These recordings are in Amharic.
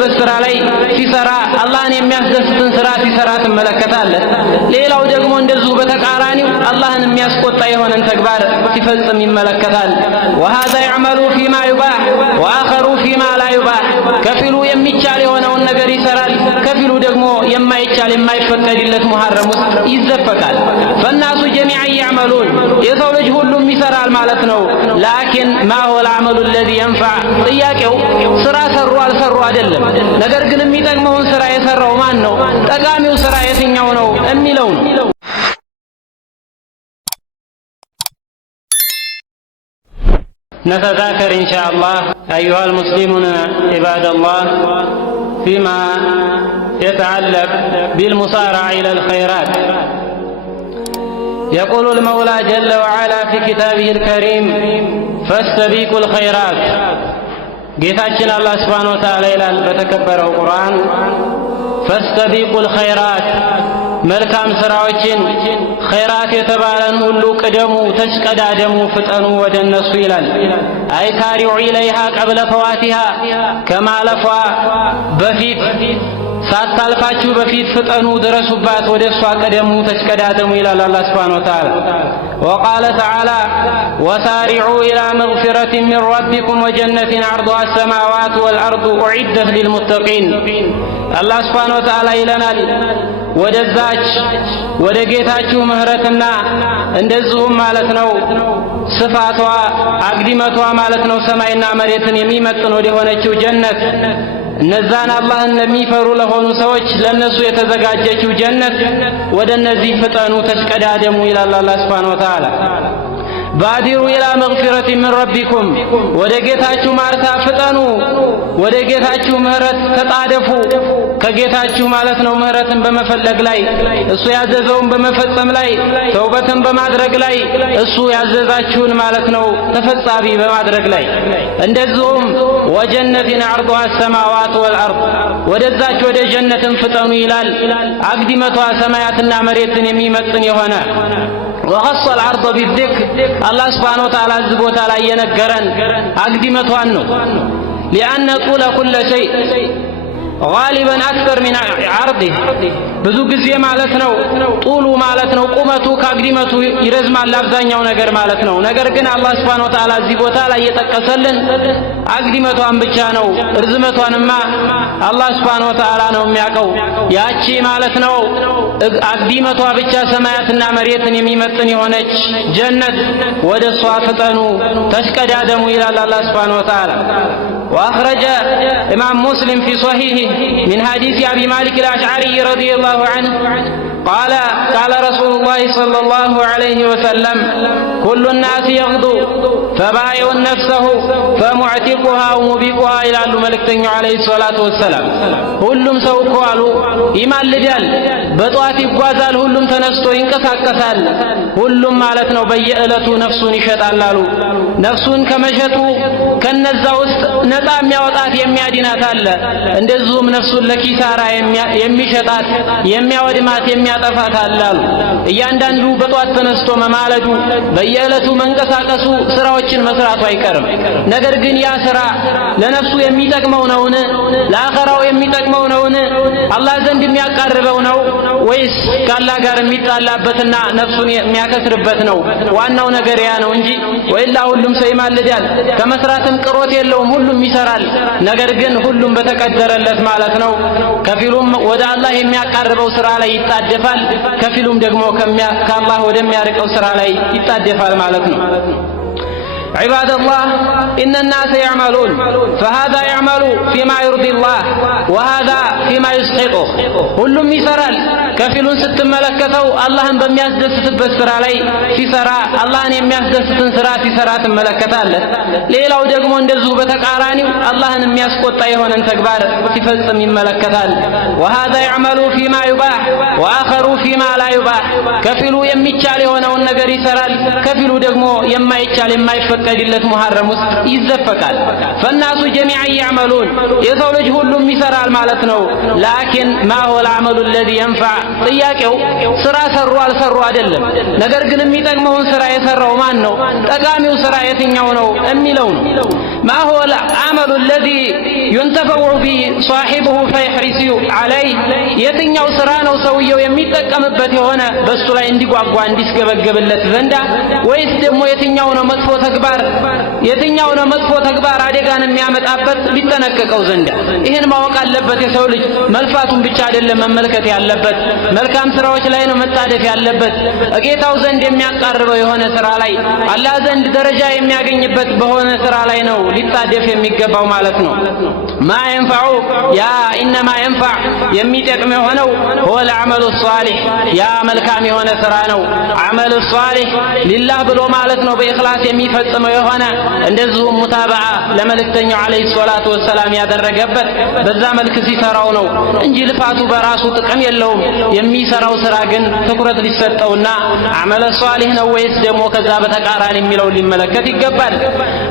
የሚያስደስትበት ስራ ላይ ሲሰራ አላህን የሚያስደስትን ስራ ሲሰራ ትመለከታለህ። ሌላው ደግሞ እንደዚሁ በተቃራኒው አላህን የሚያስቆጣ የሆነን ተግባር ሲፈጽም ይመለከታል። ወሃዛ يعمل فيما يباح وآخر فيما لا يباح ከፊሉ የሚቻል የሆነውን ነገር ይሰራል፣ ከፊሉ ደግሞ የማይቻል የማይፈቀድለት ሙሐረም ውስጥ ይዘፈቃል። فالناس جميعا يعملون የሰው ልጅ ሁሉም ይሰራል ማለት ነው። ላኪን ما هو العمل الذي ينفع ጥያቄው ስራ ሰሩ አልሰሩ አይደለም፣ ነገር ግን የሚጠቅመውን ስራ የሰራው ማን ነው፣ ጠቃሚው ስራ የትኛው ነው የሚለው ነው። نتذاكر إن شاء الله أيها المسلمون عباد الله فيما يتعلق بالمسارعة إلى الخيرات. يقول المولى جل وعلا في كتابه الكريم فاستبقوا الخيرات. ጌታችን አላህ ሱብሓነሁ ወተዓላ ይላል በተከበረው ቁርአን ፈስተቢቁል ኸይራት መልካም ስራዎችን ኸይራት የተባለን ሁሉ ቅደሙ፣ ተሽቀዳደሙ፣ ፍጠኑ ወደ እነሱ ይላል። አይ ሳሪዑ ኢለይሃ ቀብለ ፈዋቲሃ ከማለፏ በፊት ሳታልፋችሁ በፊት ፍጠኑ፣ ድረሱባት፣ ወደ እሷ ቀደሙ፣ ተሽቀዳደሙ ይላል አላህ ሱብሓነሁ ወተዓላ። وقال تعالى وسارعوا إلى مغفرة من ربكم وجنة عرضها السماوات والأرض أعدت للمتقين. الله سبحانه وتعالى ይለናል ወደዛች ወደ ጌታችሁ ምህረትና እንደዚሁም ማለት ነው ስፋቷ አግዲመቷ ማለት ነው ሰማይና መሬትን የሚመጥን ወደ ሆነችው ጀነት እነዛን አላህን ለሚፈሩ ለሆኑ ሰዎች ለነሱ የተዘጋጀችው ጀነት ወደ እነዚህ ፍጠኑ፣ ተሽቀዳደሙ ይላል አላህ ሱብሓነሁ ወተዓላ። ባዲሩ ኢላ መግፊረት ሚን ረቢኩም ወደ ጌታችሁ ማርታ ፍጠኑ፣ ወደ ጌታችሁ ምህረት ተጣደፉ። ከጌታችሁ ማለት ነው ምህረትን በመፈለግ ላይ እሱ ያዘዘውን በመፈጸም ላይ ተውበትን በማድረግ ላይ እሱ ያዘዛችሁን ማለት ነው ተፈጻሚ በማድረግ ላይ እንደዚሁም ወጀነቲን ዐርዱሃ ሰማዋት ወልአርድ ወደዛች ወደ ጀነትን ፍጠኑ ይላል። አግዲመቷ ሰማያትና መሬትን የሚመጥን የሆነ وخص العرض بالذكر الله سبحانه وتعالى زبوتا لا ينكرن أقدمتها النو لأن طول كل شيء غالبا أكثر من عرضه ብዙ ጊዜ ማለት ነው ጡሉ ማለት ነው ቁመቱ ከአግዲመቱ ይረዝማል አብዛኛው ነገር ማለት ነው። ነገር ግን አላህ Subhanahu Wa Ta'ala እዚህ ቦታ ላይ የጠቀሰልን አግዲመቷን ብቻ ነው። እርዝመቷንማ አላህ Subhanahu Wa Ta'ala ነው የሚያውቀው። ያቺ ማለት ነው አግዲመቷ ብቻ ሰማያትና መሬትን የሚመጥን የሆነች ጀነት ወደ እሷ ፍጠኑ፣ ተሽቀዳደሙ ይላል አላህ Subhanahu Wa Ta'ala። وأخرج إمام مسلم في صحيحه من حديث أبي مالك الأشعري رضي الله عنه قال قال رسول الله صلى الله عليه وسلم كل الناس يغدو فبايع نفسه فمعتقها ومبيقها إلى الملكتين عليه الصلاة والسلام ሁሉም ሰው እኮ አሉ ይማልዳል፣ በጧት ይጓዛል፣ ሁሉም ተነስቶ ይንቀሳቀሳል፣ ሁሉም ማለት ነው በየዕለቱ ነፍሱን ይሸጣል አሉ። ነፍሱን ከመሸጡ ከነዛ ውስጥ ነፃ የሚያወጣት የሚያድናት አለ። እንደዚሁም ነፍሱን ለኪሳራ የሚሸጣት የሚያወድማት የሚያጠፋት አለ አሉ። እያንዳንዱ በጧት ተነስቶ መማለዱ በየዕለቱ መንቀሳቀሱ ስራዎችን መስራቱ አይቀርም። ነገር ግን ያ ስራ ለነፍሱ የሚጠቅመው ነውን? ለአኸራው የሚጠቅመው ነውን? አላህ ዘንድ የሚያቃርበው ነው ወይስ ከአላህ ጋር የሚጣላበትና ነፍሱን የሚያከስርበት ነው? ዋናው ነገር ያ ነው እንጂ ወይላ ሁሉም ሰው ይማልዳል፣ ከመስራትም ቅሮት የለውም፣ ሁሉም ይሰራል። ነገር ግን ሁሉም በተቀደረለት ማለት ነው ከፊሉም ወደ አላህ የሚያቃርበው ስራ ላይ ይጣደፋል፣ ከፊሉም ደግሞ ከአላህ ወደሚያርቀው ስራ ላይ ይጣደፋል ማለት ነው። عباد الله إن الناس يعملون فهذا يعمل فيما يرضي الله وهذا فيما يسخطه ሁሉም ይሰራል። ከፊሉን ስትመለከተው አላህን በሚያስደስትበት ስራ ላይ ሲሰራ አላህን የሚያስደስትን ስራ ሲሰራ ትመለከታለህ። ሌላው ደግሞ እንደዚሁ በተቃራኒው አላህን የሚያስቆጣ የሆነን ተግባር ሲፈጽም ይመለከታል። وهذا يعمل فيما يباح وآخر فيما لا يباح ከፊሉ የሚቻል የሆነውን ነገር ይሰራል፣ ከፊሉ ደግሞ የማይቻል የማይፈቀድለት ሙሐረም ውስጥ ይዘፈቃል። فالناس جميعا يعملون የሰው ልጅ ሁሉም ይሰራል ማለት ነው። ላኪን ما هو العمل الذي ينفع ጥያቄው ስራ ሰሩ አልሰሩ አይደለም። ነገር ግን የሚጠቅመውን ስራ የሰራው ማን ነው? ጠቃሚው ስራ የትኛው ነው የሚለው ነው። ما هو العمل الذي ينتفع به صاحبه فيحرص عليه የትኛው ስራ ነው ሰውየው የሚጠቀምበት የሆነ በሱ ላይ እንዲጓጓ እንዲስገበገብለት ዘንዳ ወይስ ደግሞ የትኛው ነው መጥፎ ተግባር አደጋን የሚያመጣበት ሊጠነቀቀው ዘንዳ? ይሄን ማወቅ አለበት የሰው ልጅ። መልፋቱን ብቻ አይደለም መመልከት ያለበት፣ መልካም ስራዎች ላይ ነው መጣደፍ ያለበት። ጌታው ዘንድ የሚያቃርበው የሆነ ስራ ላይ አላህ ዘንድ ደረጃ የሚያገኝበት በሆነ ስራ ላይ ነው ሊጣደፍ የሚገባው ማለት ነው። ማ ينفع ያ انما ينفع የሚጠቅም የሆነው هو العمل الصالح ያ መልካም የሆነ ስራ ነው። عمل الصالح ሊላህ ብሎ ማለት ነው በእኽላስ የሚፈጽመው የሆነ እንደዚሁም ሙታበዓ ለመልእክተኛው አለይሂ ሰላቱ ወሰላም ያደረገበት በዛ መልክ ሲሰራው ነው እንጂ ልፋቱ በራሱ ጥቅም የለውም። የሚሰራው ስራ ግን ትኩረት ሊሰጠውና عمل الصالح ነው ወይስ ደግሞ ከዛ በተቃራኒ የሚለው ሊመለከት ይገባል።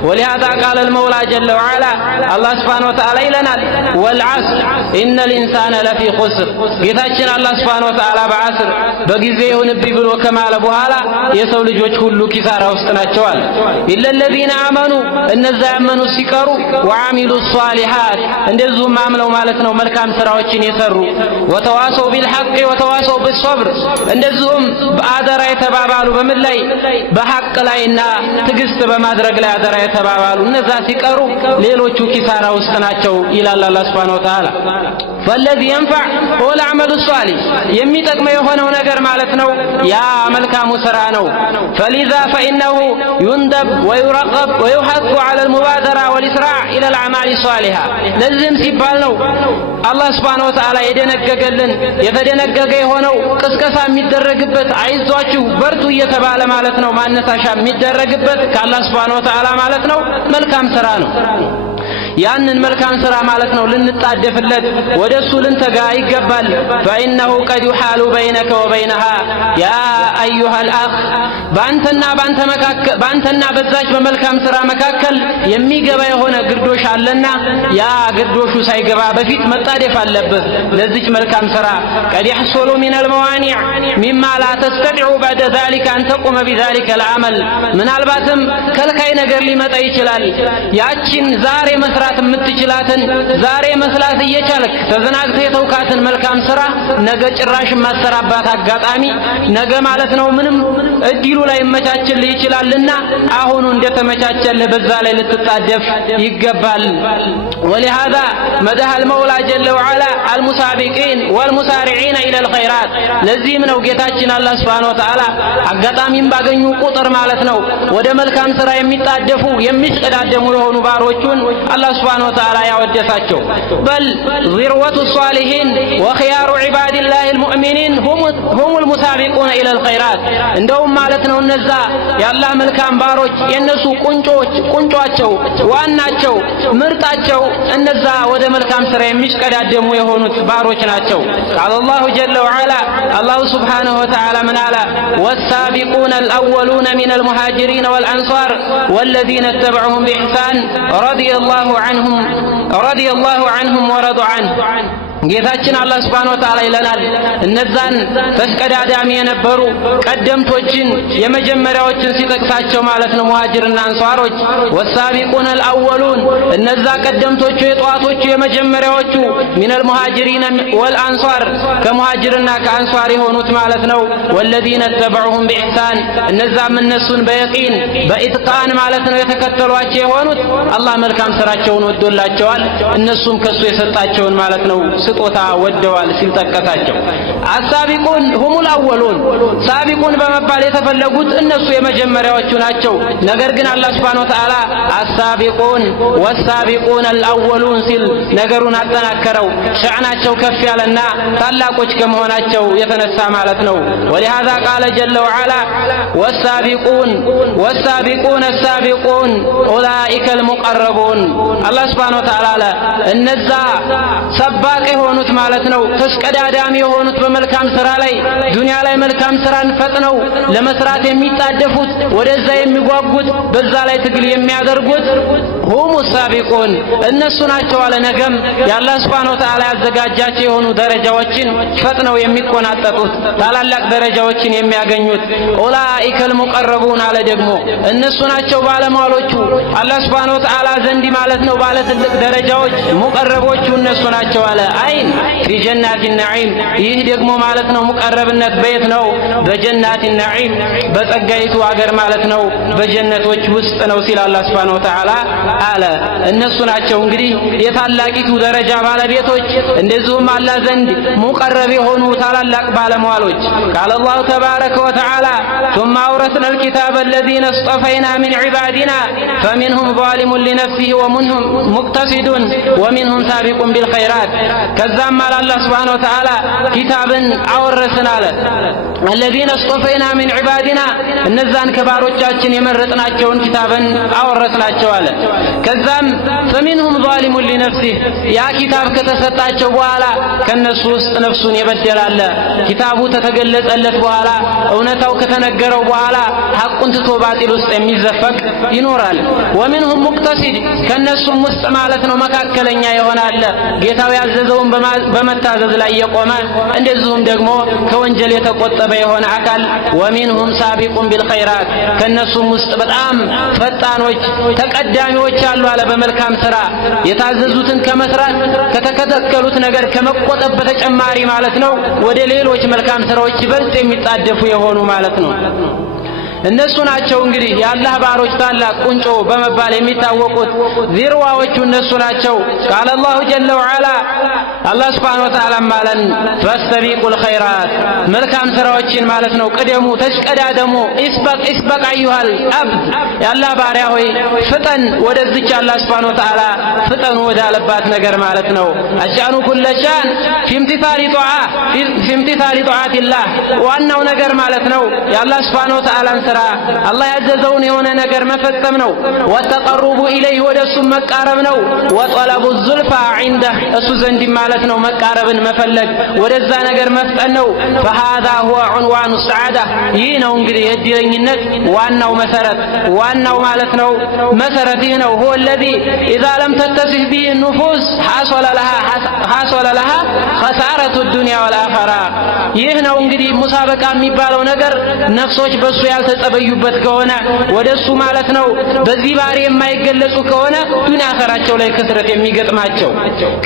ولهذا قال المولى جل وعلا الله سبحانه وتعالى ይለናል والعصر إن الإنسان لفي خسر ጌታችን አላህ سبحانه وتعالى በአስር በጊዜ ይሁንብኝ ብሎ ከማለ በኋላ የሰው ልጆች ሁሉ ኪሳራ ውስጥ ናቸዋል። إلا الذين آمنوا እነዛ ያመኑ ሲቀሩ وعملوا الصالحات እንደዚሁም አምለው ማለት ነው መልካም ስራዎችን የሰሩ وتواصوا بالحق وتواصوا بالصبر እንደዚሁም በአደራ የተባባሉ በምን ላይ በሐቅ ላይና ትዕግስት በማድረግ ላይ አደራ የተባባሉ እነዛ ሲቀሩ ሌሎቹ ኪሳራ ውስጥ ናቸው ይላል አላህ Subhanahu Wa Ta'ala። فالذي ينفع هو العمل الصالح የሚጠቅመው የሆነው ነገር ማለት ነው ያ መልካሙ ስራ ነው። فلذا فإنه يندب ويرغب ويحث على المبادرة والإسراع إلى الأعمال الصالحة ለዚህም ሲባል ነው አላህ Subhanahu Wa Ta'ala የደነገገልን የተደነገገ የሆነው ቅስቀሳ የሚደረግበት አይዟችሁ በርቱ እየተባለ ማለት ነው ማነሳሻ የሚደረግበት ከአላህ Subhanahu Wa Ta'ala ማለት ነው መልካም ስራ ነው። ያንን መልካም ስራ ማለት ነው ልንጣደፍለት ወደሱ ልንተጋ ይገባል። فإنه قد يحال بينك وبينها يا أيها الأخ ባንተና በዛች በመልካም ስራ መካከል የሚገባ የሆነ ግርዶሽ አለና ያ ግርዶሹ ሳይገባ በፊት መጣደፍ አለበት ለዚች መልካም ስራ። قد يحصل من الموانع مما لا تستطيع بعد ذلك أن تقوم بذلك العمل ምናልባትም ከልካይ ነገር ሊመጣ ይችላል። ያችን ዛሬ መስራት የምትችላትን ዛሬ መስላት እየቻልክ ተዘናግተህ የተውካትን መልካም ስራ ነገ ጭራሽ ማሰራባት አጋጣሚ ነገ ማለት ነው ምንም እድሉ ላይ መቻችልህ ይችላልና አሁኑ እንደተመቻቸልህ በዛ ላይ ልትጣደፍ ይገባል። ولهذا مدح المولى جل وعلا المسابقين والمسارعين الى الخيرات ለዚህም ነው ጌታችን አላህ Subhanahu Wa Ta'ala አጋጣሚን ባገኙ ቁጥር ማለት ነው ወደ መልካም ስራ የሚጣደፉ የሚሽቀዳደሙ የሆኑ ባሮቹን አላህ Subhanahu Wa Ta'ala ያወደሳቸው። بل ذروة الصالحين وخيار عباد الله المؤمنين هم المسابقون الى الخيرات እንደውም ማለት ነው እነዛ የአላህ መልካም ባሮች የነሱ ቁንጮአቸው ዋናቸው ምርጣቸው እነዛ ወደ መልካም ስራ የሚሽቀዳደሙ የሆኑት ባሮች ናቸው። قال الله جل وعلا الله سبحانه وتعالى من على والسابقون الأولون من المهاجرين والأنصار والذين اتبعهم بإحسان رضي الله عنهم ورضوا عنه ጌታችን አላህ Subhanahu Wa Ta'ala ይለናል እነዛን ተሽቀዳዳሚ የነበሩ ቀደምቶችን የመጀመሪያዎችን ሲጠቅሳቸው ማለት ነው ሙሃጅርና አንሷሮች ወሳቢቁን الأولون እነዛ ቀደምቶቹ የጧቶቹ የመጀመሪያዎቹ من المهاجرين والأنصار ከሙሃጅርና ከአንሷር የሆኑት ማለት ነው والذين اتبعوهم بإحسان እነዛም እነሱን በየቂን በኢትቃን ማለት ነው የተከተሏቸው የሆኑት አላህ መልካም ስራቸውን ወዶላቸዋል እነሱም ከሱ የሰጣቸውን ማለት ነው ስጦታ ወደዋል ሲል ጠቀሳቸው። አሳቢቁን ሁሙል አወሉን ሳቢቁን በመባል የተፈለጉት እነሱ የመጀመሪያዎቹ ናቸው። ነገር ግን አላህ Subhanahu Wa Ta'ala አሳቢቁን ወሳቢቁን الأولون ሲል ነገሩን አጠናከረው ሸዕናቸው ከፍ ያለና ታላቆች ከመሆናቸው የተነሳ ማለት ነው። ولهذا قال جل وعلا والسابقون السابقون أولئك المقربون አላህ Subhanahu Wa Ta'ala እነዛ ሰባቂ የሆኑት ማለት ነው ተሽቀዳዳሚ የሆኑት በመልካም ስራ ላይ ዱንያ ላይ መልካም ስራን ፈጥነው ለመስራት የሚጣደፉት ወደዛ የሚጓጉት በዛ ላይ ትግል የሚያደርጉት ሁሙ ሳቢቁን እነሱ ናቸው አለ። ነገም የአላህ ሱብሓነሁ ወተዓላ ያዘጋጃቸው የሆኑ ደረጃዎችን ፈጥነው የሚቆናጠጡት ታላላቅ ደረጃዎችን የሚያገኙት ኡላኢከል ሙቀረቡን አለ። ደግሞ እነሱ ናቸው ባለሟሎቹ አላህ ሱብሓነሁ ወተዓላ ዘንድ ማለት ነው ባለ ትልቅ ደረጃዎች ሙቀረቦቹ እነሱ ናቸው አለ። አይን ፊ ጀናት ነዒም ይህ ደግሞ ማለት ነው ሙቀረብነት በየት ነው? በጀናት ነዒም በጸጋይቱ አገር ማለት ነው በጀነቶች ውስጥ ነው ሲል አላህ ሱብሓነሁ ወተዓላ አለ። እነሱ ናቸው እንግዲህ የታላቂቱ ደረጃ ባለቤቶች እንደዚሁም አላህ ዘንድ ሙቀረብ የሆኑ ታላላቅ ባለሟሎች። ቃለ አላሁ ተባረከ ወተዓላ ثم أورثنا الكتاب الذين اصطفينا من عبادنا فمنهم ظالم لنفسه ومنهم مقتصد ومنهم سابق بالخيرات ከዛም አለ አላህ ሱብሓነሁ ወተዓላ ኪታብን አወረስን አለ الذين اصطفينا من عبادنا እነዛን ከባሮቻችን የመረጥናቸውን ኪታብን አወረስናቸው አለ። ከዛም فمنهم ظالم لنفسه ያ ኪታብ ከተሰጣቸው በኋላ ከነሱ ውስጥ ነፍሱን የበደላለ ኪታቡ ተተገለጸለት በኋላ እውነታው ከተነገረው በኋላ ሐቁን ትቶ ባጢል ውስጥ የሚዘፈቅ ይኖራል። ومنهم مقتصد ከነሱም ውስጥ ማለት ነው መካከለኛ ይሆናል ጌታው ያዘዘውን በመታዘዝ ላይ የቆመ እንደዚሁም ደግሞ ከወንጀል የተቆጠበ የሆነ አካል ومنهم سابق بالخيرات ከነሱም ውስጥ በጣም ፈጣኖች ተቀዳሚዎች አሉ አለ በመልካም ስራ የታዘዙትን ከመስራት ከተከለከሉት ነገር ከመቆጠብ በተጨማሪ ማለት ነው ወደ ሌሎች መልካም ስራዎች ይበልጥ የሚጣደፉ የሆኑ ማለት ነው። እነሱ ናቸው እንግዲህ የአላህ ባሮች ታላቅ ቁንጮ በመባል የሚታወቁት ዚርዋዎቹ እነሱ ናቸው። ቃለ አላሁ ጀለ ወዐላ አላህ ሱብሓነሁ ወተዓላ ማለን ፈስተቢቁል ኸይራት መልካም ስራዎችን ማለት ነው ቅደሙ ተሽቀዳደሙ ኢስበቅ አዩሃል አብድ የአላህ ባሪያ ሆይ ፍጠን ወደዚች አላህ ሱብሓነሁ ወተዓላ ፍጠኑ ወዳለባት ነገር ማለት ነው። አሻኑ ኩለ ሻን ፊምቲሳሊ ጧዓቲላህ ዋናው ነገር ማለት ነው የአላህ ሱብሓነሁ ወተዓላን ስራ አላህ ያዘዘውን የሆነ ነገር መፈጸም ነው። ወተቀሩቡ ኢለይህ ወደሱ መቃረብ ነው። ወጠለቡ ዙልፋ ዒንደህ እሱ ዘንድ ማለት ነው መቃረብን መፈለግ ወደዛ ነገር መፍጠን ነው። فهذا هو عنوان السعادة ይህ ነው እንግዲህ የእድለኝነት ዋናው መሰረት ዋናው ማለት ነው መሰረት ይህ ነው። هو الذي إذا لم تتصف به النفوس حصل لها خسارة الدنيا والآخرة ይህ ነው እንግዲህ ሙሳበቃ የሚባለው ነገር ነፍሶች በሱ ያልተጸበዩበት ከሆነ ወደሱ ማለት ነው በዚህ ባህሪ የማይገለጹ ከሆነ ዱንያ አኸራቸው ላይ ክስረት የሚገጥማቸው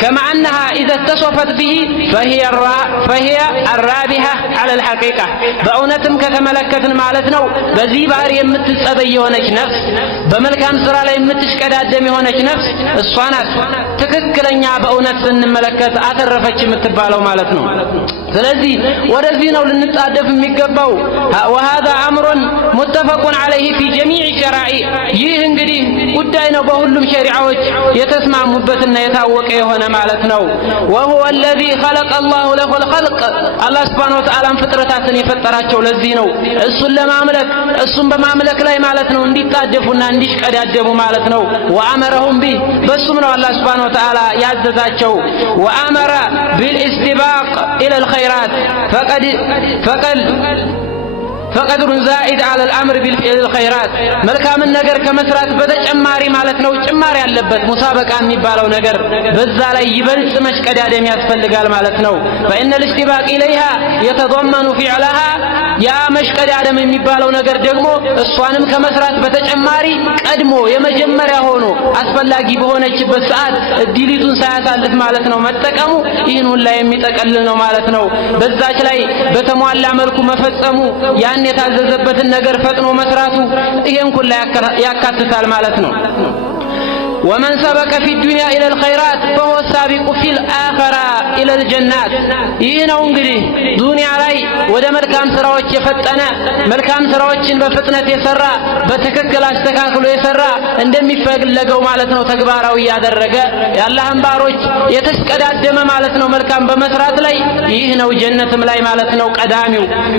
كمعنها إذا اتصفت به فهي الرابحة على الحقيقة በእውነትም ከተመለከትን ማለት ነው በዚህ ባህሪ የምትጸበይ የሆነች ነፍስ በመልካም ስራ ላይ የምትሽቀዳደም የሆነች ነፍስ እሷ ናት ትክክለኛ በእውነት ስንመለከት አተረፈች የምትባለው ማለት ነው። ስለዚህ ወደዚህ ነው ልንጣደፍ የሚገባው። وهذا أمر متفق عليه في جميع الشرائع ይህ እንግዲህ ጉዳይ ነው በሁሉም ሸሪዓዎች የተስማሙበትና የታወቀ የሆነ ማለት ነው። وهو الذي خلق الله له الخلق الله سبحانه وتعالى ፍጥረታትን የፈጠራቸው ለዚህ ነው እሱን ለማምለክ እሱን በማምለክ ላይ ማለት ነው እንዲጣደፉና እንዲሽቀዳደሙ ማለት ነው። وأمرهم به በሱም ነው አላህ سبحانه وتعالى ያዘዛቸው وأمر بالاستباق إلى الخيرات فقدر زائد على الأمر بالفعل الخيرات መልካምን ነገር ከመስራት በተጨማሪ ማለት ነው ጭማሪ ያለበት ሙሳበቃ የሚባለው ነገር በዛ ላይ ይበልጥ መሽቀዳደም ያስፈልጋል ማለት ነው። فإن الاستباق إليها يتضمن فعلها ያ መሽቀዳደም የሚባለው ነገር ደግሞ እሷንም ከመስራት በተጨማሪ ቀድሞ የመጀመሪያ ሆኖ አስፈላጊ በሆነችበት ሰዓት ዲሊቱን ሳያሳልፍ ማለት ነው መጠቀሙ ይህን ሁላ የሚጠቀልል ነው ማለት ነው። በዛች ላይ በተሟላ መልኩ መፈጸሙ ያን የታዘዘበትን ነገር ፈጥኖ መስራቱ ይሄን ሁላ ያካትታል ማለት ነው። ومن سبق في الدنيا إلى الخيرات فهو السابق في الآخرة إلى الجنات ይህ ነው እንግዲህ ዱንያ ላይ ወደ መልካም ስራዎች የፈጠነ መልካም ስራዎችን በፍጥነት የሰራ በትክክል አስተካክሎ የሰራ እንደሚፈለገው ማለት ነው ተግባራዊ ያደረገ የአላህን ባሮች የተሽቀዳደመ ማለት ነው መልካም በመስራት ላይ ይህ ነው ጀነትም ላይ ማለት ነው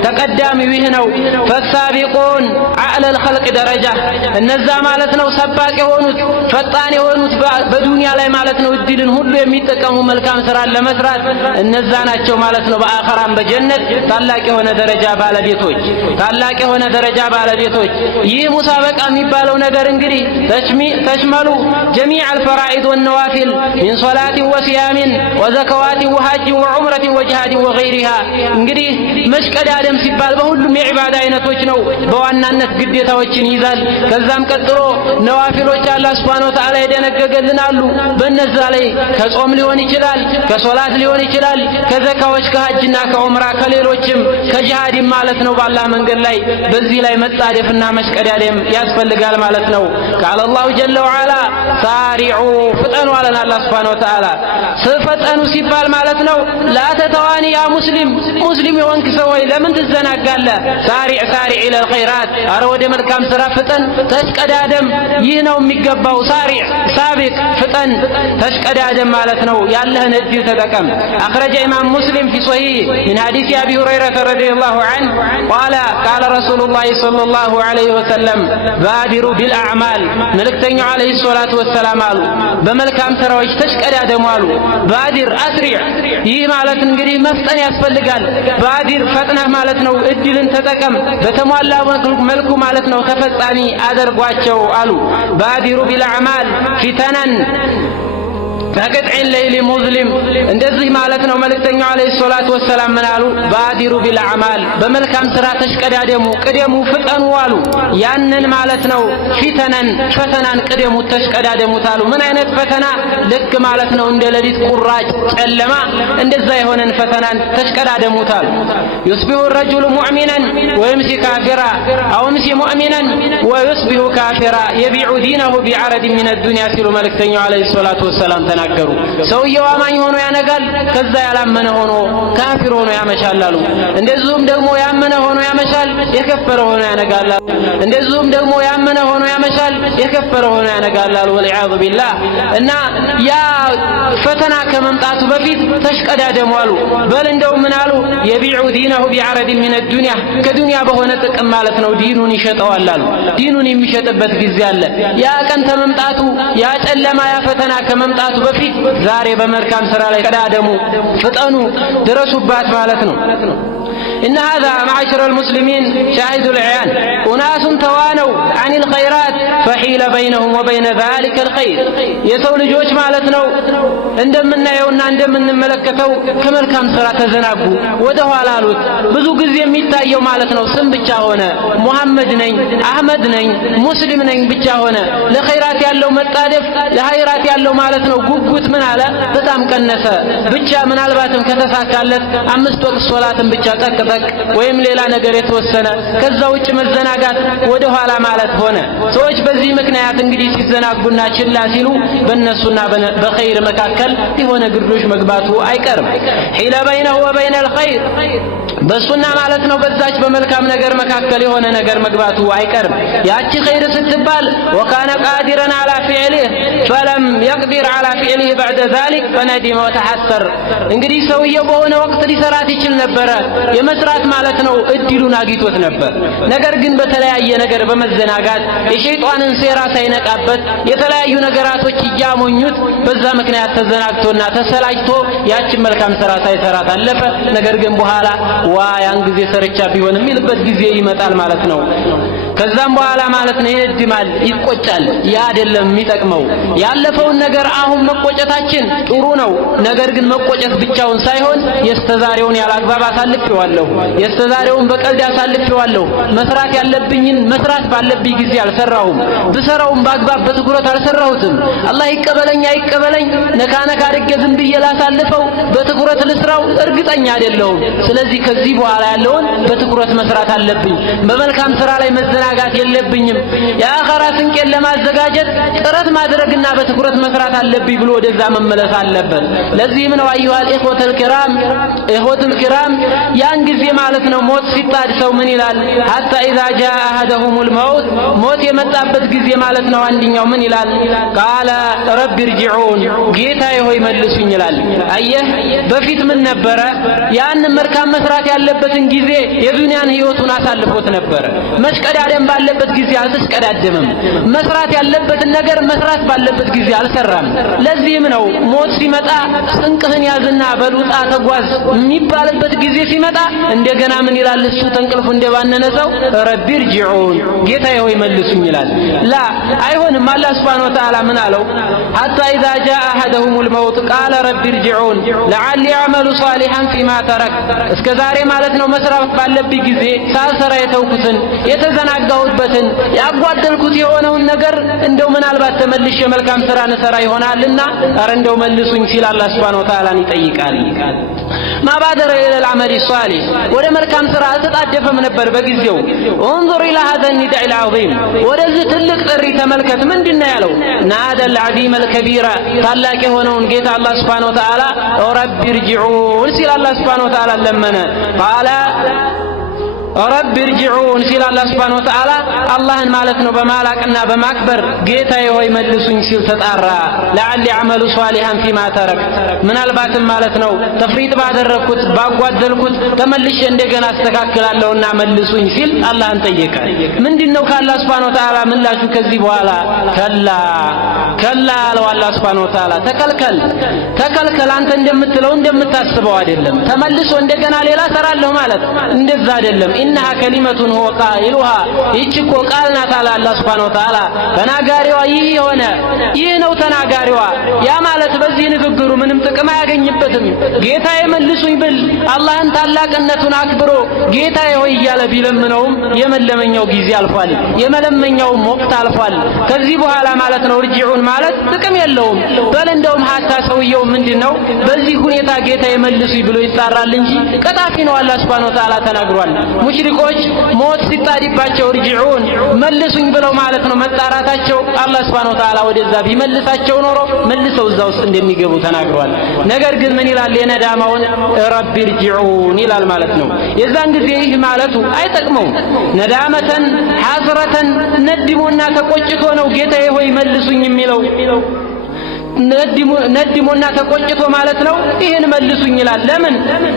ተቀዳሚው ይህ ነው። فالسابقون أعلى الخلق درجة እነዛ ማለት ነው ሰባቅ የሆኑት ፈጣን የሆኑት በዱንያ ላይ ማለት ነው እድልን ሁሉ የሚጠቀሙ መልካም ስራን ለመስራት እነዛ ናቸው ማለት ነው በአኺራም በጀነት ታላቅ የሆነ ደረጃ ባለቤቶች ታላቅ የሆነ ደረጃ ባለቤቶች። ይህ ሙሳበቃ የሚባለው ነገር እንግዲህ ተሽመሉ ጀሚዕ አልፈራኢድ ወነዋፊል ሚን ሶላት ወሲያም ወዘካዋት ወሐጅ ወዑምረት ወጂሃድ ወገይሪሃ። እንግዲህ መሽቀዳደም ሲባል በሁሉም የዒባዳ አይነቶች ነው። በዋናነት ግዴታዎችን ይዛል። ከዛም ቀጥሎ ነዋፊሎች አላህ ሱብሓነሁ ወተዓላ የደነገገልናሉ። በእነዛ ላይ ከጾም ሊሆን ይችላል፣ ከሶላት ሊሆን ይችላል፣ ከዘካዎች ከሐጅና ከዑምራ ከሌሎችም ከጂሃድም ማለት ነው በአላህ መንገድ ላይ በዚህ ላይ መጣደፍና መሽቀዳደም ያስፈልጋል ማለት ነው። ቃል አላሁ ጀለ ወዐላ ሳሪዑ ፍጠኑ አለን አላህ ሱብሓነሁ ወተዓላ። ፈጠኑ ሲባል ማለት ነው ላተተዋኒ ያ ሙስሊም የሆንክ ሰው ሆይ ለምን ትዘናጋለህ? ሳሪዕ ኢለል ኸይራት፣ አረ ወደ መልካም ስራ ፍጠን ተሽቀዳደም። ይህ ነው የሚገባው። ሳሪዕ ሳቢቅ ፍጠን ተሽቀዳደም ማለት ነው። ያለህን እድል ተጠቀም። አኽረጀ ኢማም ሙስሊም ፊ ሶሒህ ሚን ሐዲስ አቢ ሁረይረተ ረዲየላሁ ዐንሁ ቃለ ረሱሉላሂ ሰለላሁ ዐለይሂ ወሰለም ባዲሩ ቢልአዕማል፣ መልእክተኛው ዐለይሂ ሰላቱ ወሰላም አሉ በመልካም ስራዎች ተሽቀዳደሙ አሉ። ባዲር አስሪዕ፣ ይህ ማለት እንግዲህ መፍጠን ያስፈልጋል። ባዲር ፈጥነህ ማለት ነው እድልን ተጠቀም፣ በተሟላ መልኩ ማለት ነው ተፈጻሚ አደርጓቸው አሉ። ባዲሩ ቢልአዕማል ፊተነን ከቅጥዕን ሌይሊ ሙዝሊም። እንደዚህ ማለት ነው መልእክተኛው ዐለይሂ ሰላቱ ወሰላም ምን አሉ? ባዲሩ ቢልአዕማል፣ በመልካም ስራ ተሽቀዳደሙ፣ ቅደሙ፣ ፍጠኑ አሉ። ያንን ማለት ነው ፊተነን፣ ፈተናን ቅደሙ፣ ተሽቀዳደሙት አሉ። ምን አይነት ፈተና? ልክ ማለት ነው እንደ ሌሊት ቁራጭ ጨለማ እንደዛ የሆነን ፈተናን ተሽቀዳደሙት አሉ። ዩስቢሁ ረጁሉ ሙእሚናን ወይምሲ ካፊራ አው ምሲ ሙእሚናን ወዩስቢሁ ካፊራ የቢዑ ዲነሁ ቢዐረድ ሚነ ዱንያ ሲሉ መልእክተኛው ዐለይሂ ሰላቱ ወሰላም ተናገሩ። ሰውየው አማኝ ሆኖ ያነጋል፣ ከዛ ያላመነ ሆኖ ካፊር ሆኖ ያመሻል አሉ። እንደዚሁም ደግሞ ያመነ ሆኖ ያመሻል፣ የከፈረ ሆኖ ያነጋል አሉ። እንደዚሁም ደግሞ ያመነ ሆኖ ያመሻል፣ የከፈረ ሆኖ ያነጋል አሉ። ወልዒያዙ ቢላህ። እና ያ ፈተና ከመምጣቱ በፊት ተሽቀዳደሙ አሉ። በል እንደው ምን አሉ? የቢዑ ዲነሁ ቢዐረድ ሚነ ዱንያ፣ ከዱንያ በሆነ ጥቅም ማለት ነው ዲኑን ይሸጠዋል አሉ። ዲኑን የሚሸጥበት ጊዜ አለ። ያ ቀን ከመምጣቱ ያ ጨለማ ያ ፈተና ከመምጣቱ በፊት ዛሬ በመልካም ስራ ላይ ቀዳደሙ፣ ፍጠኑ፣ ድረሱባት ማለት ነው። إن هذا معاشر المسلمين شاهد العيان أناس توانوا عن الخيرات فحيل بينهم وبين ذلك الخير. يسول جوش مالتنا عندما يونا عندما نملكته كملكام سرا تزنابو ودهو على لوت ብዙ ጊዜ የሚታየው ማለት ነው ስም ብቻ ሆነ። ሙሐመድ ነኝ፣ አህመድ ነኝ፣ ሙስሊም ነኝ ብቻ ሆነ። ለኸይራት ያለው መጣደፍ ለኸይራት ያለው ማለት ነው ጉጉት ምን አለ በጣም ቀነሰ። ብቻ ምናልባትም ከተሳካለት 5 ወቅት ሶላትን ብቻ ጠቅጠቅ ወይም ሌላ ነገር የተወሰነ ከዛ ውጭ መዘናጋት ወደ ኋላ ማለት ሆነ። ሰዎች በዚህ ምክንያት እንግዲህ ሲዘናጉና ችላ ሲሉ በእነሱና በኸይር መካከል የሆነ ግርዶሽ መግባቱ አይቀርም። ሒለ በይነሁ ወበይነ አልኸይር፣ በሱና ማለት ነው በዛች በመልካም ነገር መካከል የሆነ ነገር መግባቱ አይቀርም። ያቺ ኸይር ስትባል ወካነ ቃዲረን አላ ፊዕሊህ ፈለም የቅዲር አላ ፊዕሊህ በዕደ ዛሊክ ፈነዲመ ወተሐሰር። እንግዲህ ሰውየው በሆነ ወቅት ሊሰራት ይችል ነበረ፣ የመስራት ማለት ነው እድሉን አግኝቶት ነበር። ነገር ግን በተለያየ ነገር በመዘናጋት የሸይጣንን ሴራ ሳይነቃበት የተለያዩ ነገራቶች እያሞኙት በዛ ምክንያት ተዘናግቶና ተሰላጭቶ ያችን መልካም ስራ ሳይሰራት አለፈ። ነገር ግን በኋላ ያን ጊዜ ሰርቻ ቢሆን የሚልበት ጊዜ ይመጣል ማለት ነው። ከዛም በኋላ ማለት ነው ይነድማል፣ ይቆጫል። ያ አይደለም የሚጠቅመው። ያለፈውን ነገር አሁን መቆጨታችን ጥሩ ነው። ነገር ግን መቆጨት ብቻውን ሳይሆን የስተዛሬውን ያላግባብ አሳልፌዋለሁ፣ የስተዛሬውን በቀልድ አሳልፌዋለሁ፣ መስራት ያለብኝን መስራት ባለብኝ ጊዜ አልሰራሁም፣ ብሰራውም በአግባብ በትኩረት አልሰራሁትም። አላህ ይቀበለኝ አይቀበለኝ ነካ አድርጌ ዝም ብዬ ላሳልፈው፣ በትኩረት ልስራው እርግጠኛ አይደለሁም። ስለዚህ ከዚህ በኋላ ያለውን በትኩረት መስራት አለብኝ። በመልካም ስራ ላይ መዘናጋት የለብኝም። የአኺራ ስንቄን ለማዘጋጀት ጥረት ማድረግና በትኩረት መስራት አለብኝ ብሎ ወደዛ መመለስ አለበት። ለዚህም ነው አዩሃል ኢኽወቱል ኪራም ያን ጊዜ ማለት ነው ሞት ሲጣድ ሰው ምን ይላል? ሐታ ኢዛ ጃአ አሐደሁሙል መውት ሞት የመጣበት ጊዜ ማለት ነው አንደኛው ምን ይላል? ቃለ ረቢ እርጂዑን ጌታዬ ሆይ መልሱኝ ይላል። አየህ በፊት ምን ነበረ? ያን መልካም መስራት ያለበትን ጊዜ የዱንያን ህይወቱን አሳልፎት ነበረ። መሽቀዳደም ባለበት ጊዜ አልተሽቀዳደመም። መስራት ያለበትን ነገር መስራት ባለበት ጊዜ አልሰራም። ለዚህም ነው ሞት ሲመጣ ስንቅህን ያዝና በሉጣ ተጓዝ የሚባልበት ጊዜ ሲመጣ እንደገና ምን ይላል? እሱ ተንቅልፉ እንደባነነ ሰው ረቢ እርጂዑን ጌታዬ ሆይ መልሱኝ ይላል። ላ አይሆንም። አላህ ሱብሓነሁ ወተዓላ ምን አለው? ሐታ ኢዛ ጃአ አሐደሁሙል መውት ቃለ ረቢ እርጂዑን ለዓሊ አዕመሉ ሷሊሐን ፊማ ተረክ እስከ ዛሬ ማለት ነው መስራት ባለብኝ ጊዜ ሳልሰራ የተውኩትን የተዘናጋሁበትን ያጓደልኩት የሆነውን ነገር እንደው ምናልባት ተመልሼ መልካም ስራ እንሰራ ይሆናልና ኧረ እንደው መልሱኝ ሲል አላህ ሱብሓነሁ ወተዓላን ይጠይቃል። ማባደረ ኢለል ዐመሊ ሷሊህ ወደ መልካም ስራ አልተጣደፈም ነበር በጊዜው። انظر الى هذا النداء العظيم ወደዚህ ትልቅ ጥሪ ተመልከት። ምንድነው ያለው? ናደል ዐዚም አልከቢራ ታላቅ የሆነውን ጌታ አላህ ሱብሓነሁ ወተዓላ ረቢ እርጂዑን ሲል አላህ ሱብሓነሁ ወተዓላ ለመነ። ቃለ ረቢ እርጂዑን ሲል አላህ ሱብሓነሁ ወተዓላ አላህን ማለት ነው በማላቅና በማክበር ጌታዬ ሆይ መልሱኝ ሲል ተጣራ። ለዓሊ አዕመሉ ሷሊሐን ፊማ ተረክ ምናልባትም ማለት ነው ተፍሪጥ ባደረኩት ባጓደልኩት ተመልሼ እንደገና አስተካክላለሁና መልሱኝ ሲል አላህን ጠየቀ። ምንድነው ከአላህ ሱብሓነሁ ወተዓላ ምላሹ? ከዚህ በኋላ ከላ አለው አላህ ሱብሓነሁ ወተዓላ ተከልከል። አንተ እንደምትለው እንደምታስበው አይደለም። ተመልሶ እንደገና ሌላ ሰራለሁ ማለት እንደዛ አይደለም። ኢነሃ ከሊመቱን ሁወ ቃኢሉሃ ይህች እኮ ቃል ናት አለ አላህ ሱብሓነሁ ወተዓላ። ተናጋሪዋ ይህ ነው ተናጋሪዋ። ያ ማለት በዚህ ንግግሩ ምንም ጥቅም አያገኝበትም። ጌታዬ መልሱኝ ብል አላህን ታላቅነቱን አክብሮ ጌታዬ ሆይ እያለ ቢለምነውም የመለመኛው ጊዜ አልፏል። የመለመኛውም ወቅት አልፏል። ከዚህ በኋላ ማለት ነው እርጂዑን ማለት ጥቅም የለውም። በል እንደውም ሀታ ሰውየው ምንድነው በዚህ ሁኔታ ጌታዬ መልሱኝ ብሎ ይጣራል እንጂ ቀጣፊ ነው አላህ ሱብሓነሁ ወተዓላ ተናግሯል። ሙሽሪኮች ሞት ሲጣድባቸው እርጂዑን መልሱኝ ብለው ማለት ነው መጣራታቸው አላህ ሱብሓነሁ ወተዓላ ወደዛ ቢመልሳቸው ኖሮ መልሰው እዛ ውስጥ እንደሚገቡ ተናግሯል። ነገር ግን ምን ይላል? የነዳማውን ረቢ እርጂዑን ይላል ማለት ነው። የዛን ጊዜ ይህ ማለቱ አይጠቅመውም። ነዳመተን ሐስረተን ነድሞና ተቆጭቶ ነው ጌታዬ ሆይ መልሱኝ የሚለው። ነድሞና ተቆጭቶ ማለት ነው ይሄን መልሱኝ ይላል። ለምን?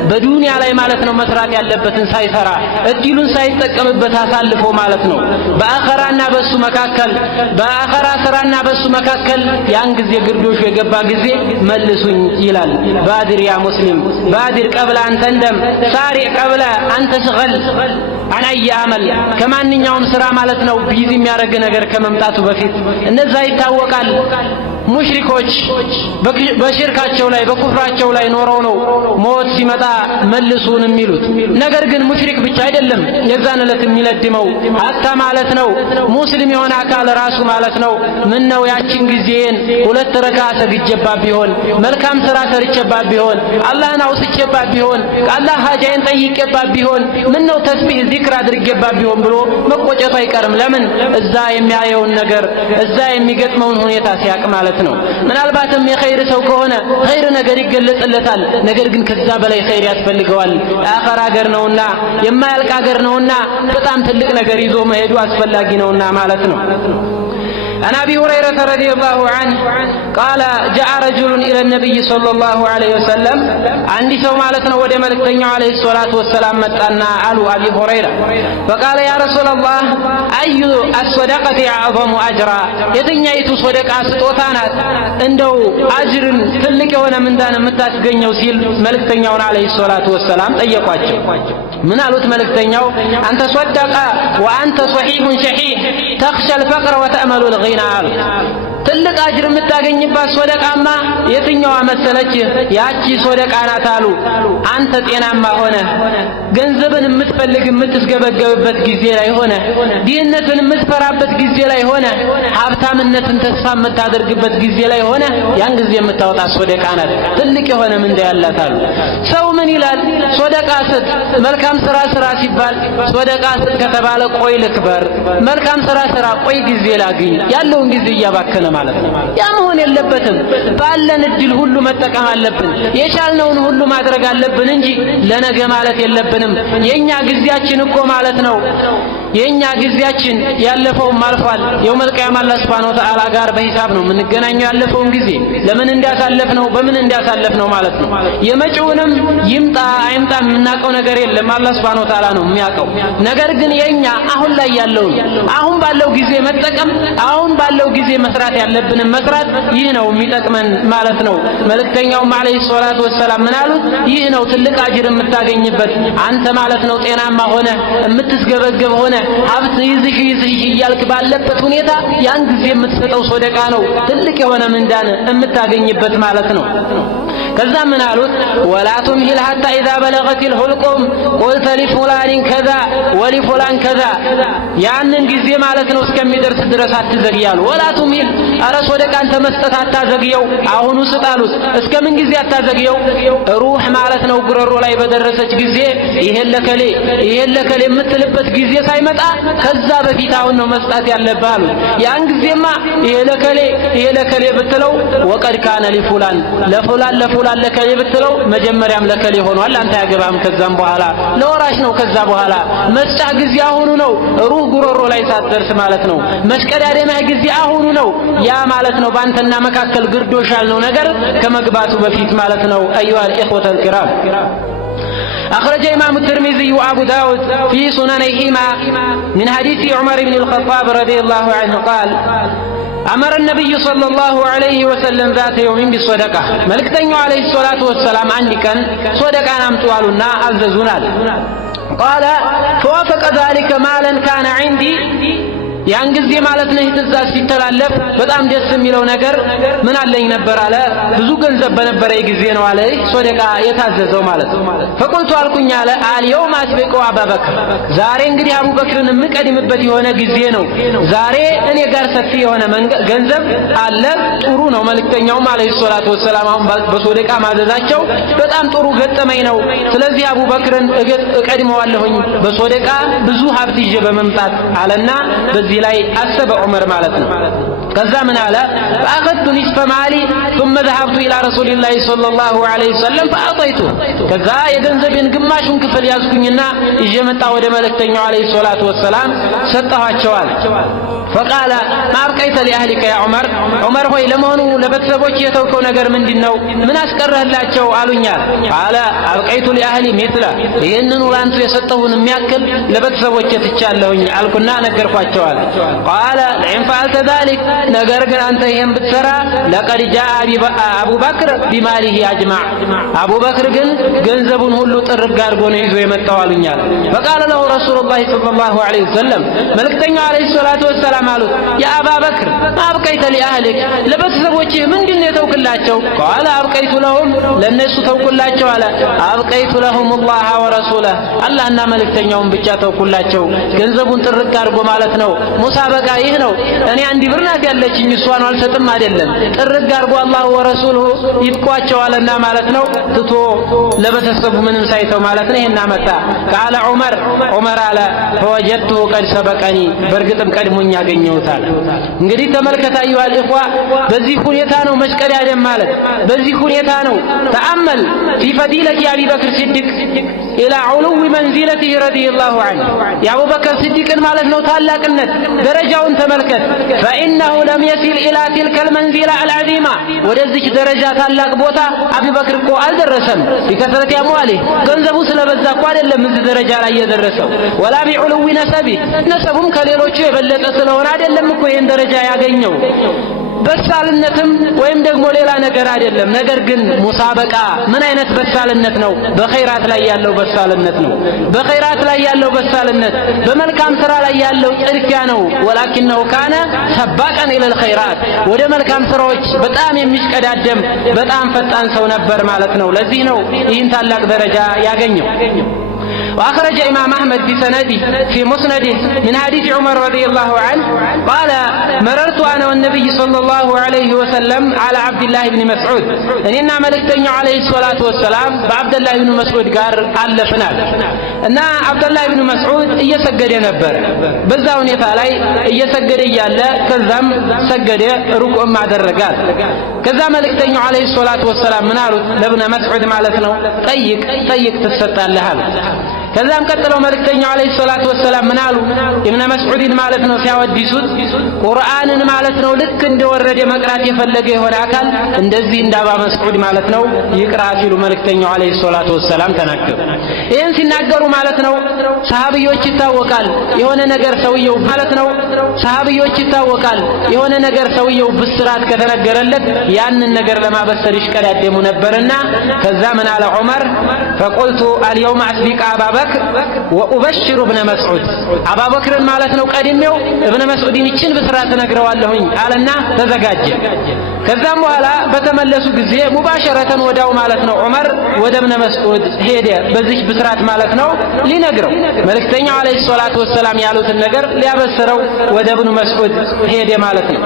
በዱንያ ላይ ማለት ነው መስራት ያለበትን ሳይሰራ እድሉን ሳይጠቀምበት አሳልፎ ማለት ነው በአኸራና በሱ መካከል ያን ጊዜ ግርዶሹ የገባ ጊዜ መልሱኝ ይላል። ባድር ያ ሙስሊም ባድር ቀብለ አንተ እንደም ሳሪ ቀብለ አንተ ሽገል አናየ አመል ከማንኛውም ስራ ማለት ነው ቢዚ የሚያደርግ ነገር ከመምጣቱ በፊት እነዛ ይታወቃል። ሙሽሪኮች በሽርካቸው ላይ በኩፍራቸው ላይ ኖረው ነው ሞት ሲመጣ መልሱን የሚሉት። ነገር ግን ሙሽሪክ ብቻ አይደለም የዛን ዕለት የሚለድመው ሀታ ማለት ነው ሙስሊም የሆነ አካል ራሱ ማለት ነው ምን ነው ያችን ጊዜን 2 ረካ ሰግጄባት ቢሆን መልካም ስራ ሰርቼባት ቢሆን አላህን አውስቼባት ቢሆን አላህ ሀጃዬን ጠይቄባት ቢሆን ምን ነው ተስቢህ ዚክር አድርጌባት ቢሆን ብሎ መቆጨቱ አይቀርም። ለምን? እዛ የሚያየውን ነገር እዛ የሚገጥመውን ሁኔታ ሲያቅ ማለት ነው። ምናልባትም የኸይር ሰው ከሆነ ኸይር ነገር ይገለጽለታል። ነገር ግን ከዛ በላይ ኸይር ያስፈልገዋል። የአኸራ ሀገር ነውና የማያልቅ ሀገር ነውና በጣም ትልቅ ነገር ይዞ መሄዱ አስፈላጊ ነውና ማለት ነው። عن أبي هريرة رضي الله عنه قال جاء رجل إلى النبي صلى الله عليه وسلم عندي سو مالتنا ودي ملكتنا عليه الصلاة والسلام متأنا على أبي هريرة فقال يا رسول الله أي الصدقة أعظم أجرا يتنيايتو صدقة ستوتانات عنده أجر تلك وانا من دانا متاسقين يوسيل ملكتنا عليه الصلاة والسلام أيقواجه من قالت ملكتنا أن تصدق وأنت صحيح شحيح تخشى الفقر وتأمل الغنى ትልቅ አጅር የምታገኝባት ሶደቃማ የትኛዋ መሰለች? ያቺ ሶደቃ ናት አሉ። አንተ ጤናማ ሆነ ገንዘብን የምትፈልግ የምትስገበገብበት ጊዜ ላይ ሆነ ድህነትን የምትፈራበት ጊዜ ላይ ሆነ ሀብታምነትን ተስፋ የምታደርግበት ጊዜ ላይ ሆነ ያን ጊዜ የምታወጣ ሶደቃ ናት። ትልቅ የሆነ ምንዳ ያላት አሉ። ሰው ምን ይላል? ሶደቃ ስጥ መልካም ስራ ሲባል ሶደቃ ስጥ ከተባለ ቆይ ልክበር መልካም ስራ ቆይ ጊዜ ላግኝ ያለውን ጊዜ እያባከነ ማለት ነው። ያ መሆን የለበትም። ባለን እድል ሁሉ መጠቀም አለብን። የቻልነውን ሁሉ ማድረግ አለብን እንጂ ለነገ ማለት የለብንም። የኛ ጊዜያችን እኮ ማለት ነው የኛ ጊዜያችን ያለፈውም አልፏል። የውመል ቂያማ አላህ ሱብሓነሁ ወተዓላ ጋር በሂሳብ ነው የምንገናኘው። ያለፈውን ጊዜ ለምን እንዳሳለፍነው በምን እንዳሳለፍነው ማለት ነው። የመጪውንም ይምጣ አይምጣ የምናውቀው ነገር የለም። አላህ ሱብሓነሁ ወተዓላ ነው የሚያውቀው። ነገር ግን የኛ አሁን ላይ ያለው አሁን ባለው ጊዜ መጠቀም፣ አሁን ባለው ጊዜ መስራት ያለብንን መስራት፣ ይህ ነው የሚጠቅመን ማለት ነው። መልእክተኛውም አለይሂ ሰላቱ ወሰላም ምን አሉት? ይህ ነው ትልቅ አጅር የምታገኝበት አንተ ማለት ነው ጤናማ ሆነ የምትስገበገብ ሆነ ሀብት ይዝሽ እያልክ ባለበት ሁኔታ ያን ጊዜ የምትሰጠው ሶደቃ ነው ትልቅ የሆነ ምንዳን የምታገኝበት ማለት ነው። ከዛ ምን አሉት? ወላ ቱምሂል ሐታ ኢዛ በለገቲል ሁልቁም ቁልተ ሊፉላን ከዛ ወሊፉላን ከዛ፣ ያንን ጊዜ ማለት ነው እስከሚደርስ ድረስ አትዘግያሉ። ወላ ቱምሂል፣ ኧረ ሶደቃን ተመስጠት አታዘግየው፣ አሁኑ ስጥ አሉት። እስከ ምን ጊዜ አታዘግየው? ሩህ ማለት ነው ጉረሮ ላይ በደረሰች ጊዜ ይሄን ለከሌ የምትልበት ጊዜ ሳይመጣ ከዛ በፊት አሁን ነው መስጣት ያለብህ አሉት። ያን ጊዜማ ይሄ ለከሌ ብትለው ወቀድ ካነ ሊፉላን ለፉላን ለከሌ ብትለው መጀመሪያም ለከሌ ሆኗል፣ አንተ ያገባም። ከዛም በኋላ ለወራሽ ነው። ከዛ በኋላ መስጫ ጊዜ አሁኑ ነው፣ ሩህ ጉሮሮ ላይ ሳትደርስ ማለት ነው። መሽቀዳደሚያ ጊዜ አሁኑ ነው። ያ ማለት ነው ባንተና መካከል ግርዶሽ ያልነው ነገር ከመግባቱ በፊት ማለት ነው። አዩሃ الإخوة الكرام، أخرج إمام الترمذي وأبو داود في سننيهما من حديث عمر بن الخطاب رضي الله عنه قال: أمر النبي صلى الله عليه وسلم ذات يوم بالصدقة، ملكتني عليه الصلاة والسلام عندك صدقة نمتوالنا أززونال. قال: فوافق ذلك مالا كان عندي، ያን ጊዜ ማለት ነው ትእዛዝ ሲተላለፍ በጣም ደስ የሚለው ነገር ምን አለኝ ነበር አለ። ብዙ ገንዘብ በነበረ ጊዜ ነው አለ ሶደቃ የታዘዘው ማለት ነው። ፈቁልቱ አልኩኝ አለ አልየውም አስበቁ አቡበክር፣ ዛሬ እንግዲህ አቡበክርን የምቀድምበት የሆነ ጊዜ ነው። ዛሬ እኔ ጋር ሰፊ የሆነ ገንዘብ አለ። ጥሩ ነው። መልእክተኛውም አለይሂ ሰላቱ ወሰላም አሁን በሶደቃ ማዘዛቸው በጣም ጥሩ ገጠመኝ ነው። ስለዚህ አቡበክርን እቀድመዋለሁኝ በሶደቃ ብዙ ሀብት ይዤ በመምጣት አለና በዚህ ላይ አሰበ ዑመር ማለት ነው። ከዛ ምን አለ? فأخذت نصف مالي ثم ذهبت إلى رسول الله صلى الله عليه وسلم فأعطيته، ከዛ የገንዘቤን ግማሹን ክፍል ያዝኩኝና ይዤ መጣሁ ወደ መልእክተኛው አለይሂ ሰላቱ ወሰላም ሰጠኋቸዋል። فقال ما أبقيت لأهلك يا عمر، عمر ሆይ ለመሆኑ ለቤተሰቦች የተውከው ነገር ምንድነው? ምን አስቀረህላቸው አሉኛል። قال أبقيت لأهلي مثل، ይሄንን ላንተ የሰጠውን የሚያክል ለቤተሰቦች ትቻለሁኝ አልኩና ነገርኳቸዋል። قال لئن فعلت ذلك، ነገር ግን አንተ ይሄን ብትሰራ لقد جاء أبو بكر بماله أجمع، አቡ በክር ግን ገንዘቡን ሁሉ ጥርግ አድርጎ ነው ይዞ የመጣው አሉኛል። فقال له رسول الله صلى الله عليه وسلم፣ መልእክተኛው عليه الصلاة والسلام አሉት የአባ በክር አብቀይተ ሊአህሊክ፣ ለቤተሰቦችህ ምንድን ነው የተውክላቸው? ቃለ አብቀይቱ ለሁም፣ ለነሱ ተውኩላቸው አለ። አብቀይቱ ለሁም الله ورسوله፣ አላህና መልእክተኛውን ብቻ ተውኩላቸው። ገንዘቡን ጥርቅ አድርጎ ማለት ነው። ሙሳበቃ ይህ ነው። እኔ አንድ ብር ናት ያለችኝ እሷን አልሰጥም አይደለም። ጥርቅ አድርጎ አላህ ወረሱሉ ይብቋቸው አለና ማለት ነው። ትቶ ለቤተሰቡ ምንም ሳይተው ማለት ነው። ይሄን አመጣ። ቃለ ዑመር አለ فوجدته قد سبقني፣ በርግጥም ቀድሞኛ ያገኘውታል። እንግዲህ ተመልከታ አዩሃ الإخوة፣ በዚህ ሁኔታ ነው መሽቀዳደም ማለት፣ በዚህ ሁኔታ ነው። ተአመል في فضيلة أبي بكر الصديق إلى علو منزلته رضي الله عنه، የአቡ በክር ሲዲቅን ማለት ነው ታላቅነት ደረጃውን ተመልከት። فإنه لم يصل إلى تلك المنزلة العظيمة، ወደዚህ ደረጃ ታላቅ ቦታ አቡ በክር እኮ አልደረሰም። بكثرة أمواله፣ ገንዘቡ ስለበዛ እኮ አይደለም እዚህ ደረጃ ላይ የደረሰው። ولا بعلو نسبه، ነሰቡም ከሌሎቹ የበለጠ ስለሆነ አይደለም እኮ ይሄን ደረጃ ያገኘው። በሳልነትም ወይም ደግሞ ሌላ ነገር አይደለም። ነገር ግን ሙሳበቃ ምን አይነት በሳልነት ነው? በኸይራት ላይ ያለው በሳልነት ነው። በኸይራት ላይ ያለው በሳልነት፣ በመልካም ስራ ላይ ያለው ጥድፊያ ነው። ወላኪነሁ ካነ ሰባቀን ኢለል ኸይራት፣ ወደ መልካም ስራዎች በጣም የሚሽቀዳደም በጣም ፈጣን ሰው ነበር ማለት ነው። ለዚህ ነው ይህን ታላቅ ደረጃ ያገኘው። وأخرج إمام أحمد بسنده في مسنده من حديث عمر رضي الله عنه قال مررت أنا والنبي صلى الله عليه وسلم على عبد الله بن مسعود إننا ملكتين عليه الصلاة والسلام بعبد الله بن مسعود قال ألفنا أن عبد الله بن مسعود يسجد نبر بزاون يتعالي يسجد يالا كذا سجد ركوع مع الرجال كذا ملكتين عليه الصلاة والسلام منالو لابن مسعود مالتنا طيق تستطيع لها كذا قتلوا ملكتين عليه الصلاة والسلام منالو ابن مسعود مالتنا سيوديسوت قرآن مالتنا لك اند ورد مقرات يفلገ የሆነ አካል እንደዚህ እንዳባ መስዑድ ማለት ነው ይቅራ ሲሉ መልእክተኛው አለይሂ ሰላቱ ወሰለም ተናገሩ። ይሄን ሲናገሩ ማለት ነው ሰሃቢዎች ይታወቃል የሆነ ነገር ሰውየው ማለት ነው ሰሃቢዎች ይታወቃል የሆነ ነገር ሰውየው ብስራት ከተነገረለት ያንን ነገር ለማበሰር ይሽቀዳደሙ ነበርና ከዛ ምን አለ ዑመር فقلت اليوم أسبق أبا بكر وأبشر ابن مسعود أبا بكر ማለት ነው ቀድሜው ابن مسعودን ይችን ብስራት ነግረዋለሁኝ አለና ተዘጋጀ። ከዛም በኋላ በተመለሱ ጊዜ ሙባሸረተን ወዳው ማለት ነው ዑመር ወደ ابن مسعود ሄደ በዚህ ብስራት ማለት ነው ሊነግረው መልእክተኛው አለይሂ ሰላቱ ወሰለም ያሉትን ነገር ሊያበስረው ወደ ابن مسعود ሄደ ማለት ነው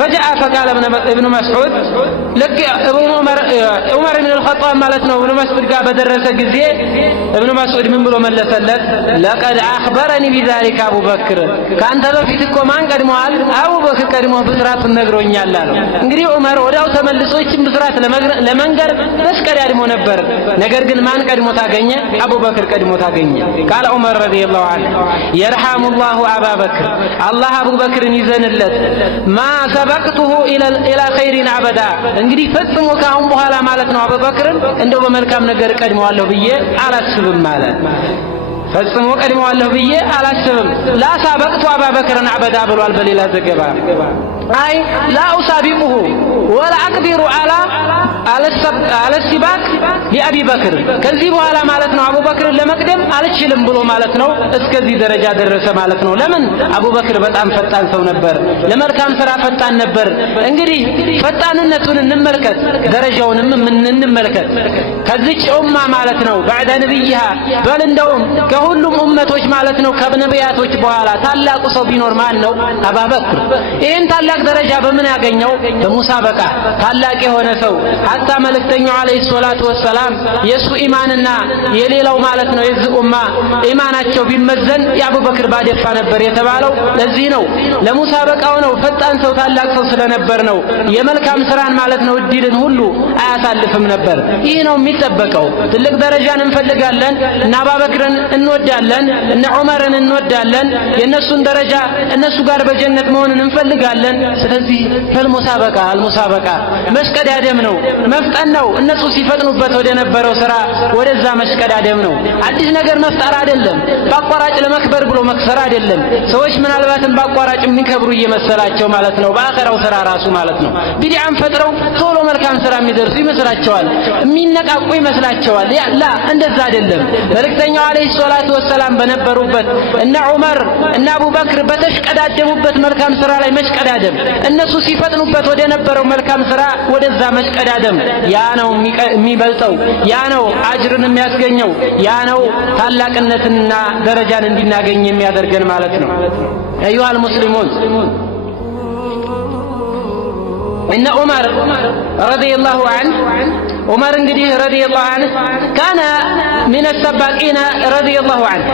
فجاء فقال ابن مسعود لك عمر بن الخطاب ማለት ነው ابن مسعود ጋር በደረሰ ጊዜ ابن مسعود ምን ብሎ መለሰለት لقد أخبرني بذلك أبو بكر ካንተ በፊት እኮ ማን ቀድሞሃል አቡ በክር ቀድሞ ብስራቱን ነግሮኛል አለው። እንግዲህ ዑመር ወዳው ተመልሶ ይችን ብስራት ለመንገር መስቀዳድሞ ነበር። ነገር ግን ማን ቀድሞ ታገኘ አቡ በክር ቀድሞ ታገኘ። قال عمر رضي الله عنه يرحم الله أبا بكر الله أبو بكر ይዘንለት ما سبقته إلى خير أبدا እንግዲህ ፈጽሞ ካሁን በኋላ ማለት ነው አቡ በክርን እንደው በመልካም ነገር ቀድመዋለሁ ብዬ አላስብም ማለት ፈጽሞ ቀድመዋለሁ ብዬ አላስብም لا سبقت أبا بكر أبدا ብሏል በሌላ ዘገባ أي لا أسابقه ولا أقدر على السباق لأبي بكر ከዚህ በኋላ ማለት ነው አቡ በክር ለመቅደም አልችልም ብሎ ማለት ነው እስከዚህ ደረጃ ደረሰ ማለት ነው። ለምን አቡ በክር በጣም ፈጣን ሰው ነበር ለመልካም ስራ ፈጣን ነበር። እንግዲህ ፈጣንነቱን እንመልከት ደረጃውንም እንመልከት ከዚህ ኡማ ማለት ነው بعد نبيها በል እንደውም ከሁሉም ኡመቶች ማለት ነው ከነቢያቶች በኋላ ታላቁ ሰው ቢኖር ማን ነው አቡ በክር ይሄን ታላቅ ደረጃ በምን ያገኘው በሙሳበቃ ታላቅ የሆነ ሰው ሐታ መልእክተኛው አለይሂ ሰላቱ ወሰለም የሱ ኢማንና የሌላው ማለት ነው የዚህ ኡማ ኢማናቸው ቢመዘን የአቡ በክር ባደፋ ነበር የተባለው ለዚህ ነው ለሙሳበቃው ነው ፈጣን ሰው ታላቅ ሰው ስለነበር ነው የመልካም ስራን ማለት ነው እድልን ሁሉ አያሳልፍም ነበር። ይህ ነው የሚጠበቀው ትልቅ ደረጃን እንፈልጋለን እና አቡ በክርን እንወዳለን እና ዑመርን እንወዳለን የነሱን ደረጃ እነሱ ጋር በጀነት መሆንን እንፈልጋለን። ስለዚህ አልሙሳበቃ መስቀዳደም ነው መፍጠን ነው እነሱ ሲፈጥኑበት ወደ ነበረው ስራ ወደዛ መስቀዳደም ነው አዲስ ነገር መፍጠር አይደለም ባቋራጭ ለመክበር ብሎ መክሰር አይደለም ሰዎች ምናልባትም ባቋራጭ የሚከብሩ እየመሰላቸው ማለት ነው በአኺራው ስራ ራሱ ማለት ነው ቢድዓን ፈጥረው ቶሎ መልካም ስራ የሚደርሱ ይመስላቸዋል የሚነቃቁ ይመስላቸዋል ላ እንደዛ አይደለም መልእክተኛው አለይሂ ሰላቱ ወሰለም በነበሩበት እና ዑመር እና አቡ በክር በተሽቀዳደሙበት መልካም ስራ ላይ መስቀዳደም እነሱ ሲፈጥኑበት ወደ ነበረው መልካም ስራ ወደዛ መስቀዳደም ያ ነው የሚበልጠው ያ ነው አጅርን የሚያስገኘው ያ ነው ታላቅነትና ደረጃን እንድናገኝ የሚያደርገን ማለት ነው። أيها المسلمون إن عمر رضي الله عنه عمر እንግዲህ رضي الله عنه كان من السباقين رضي الله عنه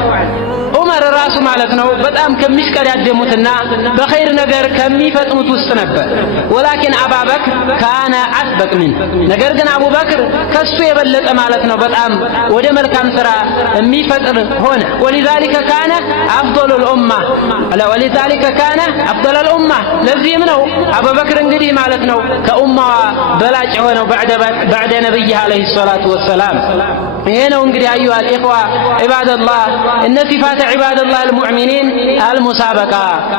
ዑመር ራሱ ማለት ነው በጣም ከሚሽቀዳደሙትና በኸይር ነገር ከሚፈጥኑት ውስጥ ነበር። ወላኪን አቡበክር ካነ አስበቅ ምን ነገር ግን አቡበክር ከሱ የበለጠ ማለት ነው በጣም ወደ መልካም ስራ የሚፈጥር ሆነ። ولذلك كان افضل الامه ولذلك كان افضل الامه ለዚህም ነው አቡበክር እንግዲህ ማለት ነው ከኡማዋ በላጭ ሆነው بعد ነብይ አለይሂ ሰላቱ ወሰላም ይሄ ነው እንግዲህ አዩሃ الإخوة عباد الله እነ ሲፋት ዒባደላህ አልሙእሚኒን አልሙሳበቃ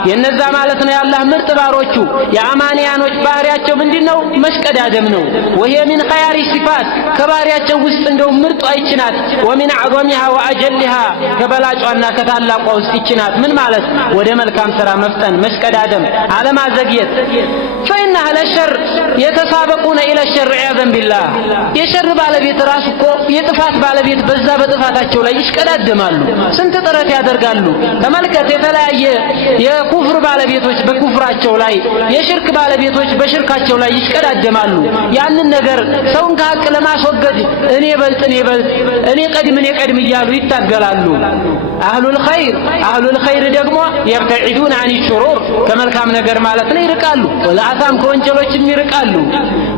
የነዛ ማለት ነው የአላህ ምርጥ ባሮቹ የአማንያኖች ባህሪያቸው ምንድነው? መሽቀዳደም ነው። ወሄ ሚን ኸያሪ ሲፋት ከባህሪያቸው ውስጥ እንደው ምርጧ ይችናት። ወሚን አዕዘሚሃ ወአጀሊሃ ከበላጯና ከታላቋ ውስጥ ይችናት። ምን ማለት? ወደ መልካም ሥራ መፍጠን፣ መሽቀዳደም፣ አለማዘግየት። ፈኢነ አህለ ሸር የተሳበቁነ ኢለ ሸር ዒያዘን ቢላህ የሸር ባለቤት ራሱ እኮ የጥፋት ባለቤት በዛ በጥፋታቸው ላይ ይሽቀዳደማሉ። ስንት ጥረት ያደርጋሉ። ተመልከት፣ የተለያየ የኩፍር ባለቤቶች በኩፍራቸው ላይ፣ የሽርክ ባለቤቶች በሽርካቸው ላይ ይሽቀዳደማሉ። ያንን ነገር ሰውን ከሀቅ ለማስወገድ እኔ በልጥ እኔ ቀድም እያሉ ይታገላሉ። አህሉል ኸይር ደግሞ የብተዒዱን አን ሹሩር ከመልካም ነገር ማለት ነው ይርቃሉ። ወለአታም ከወንጀሎችም ይርቃሉ።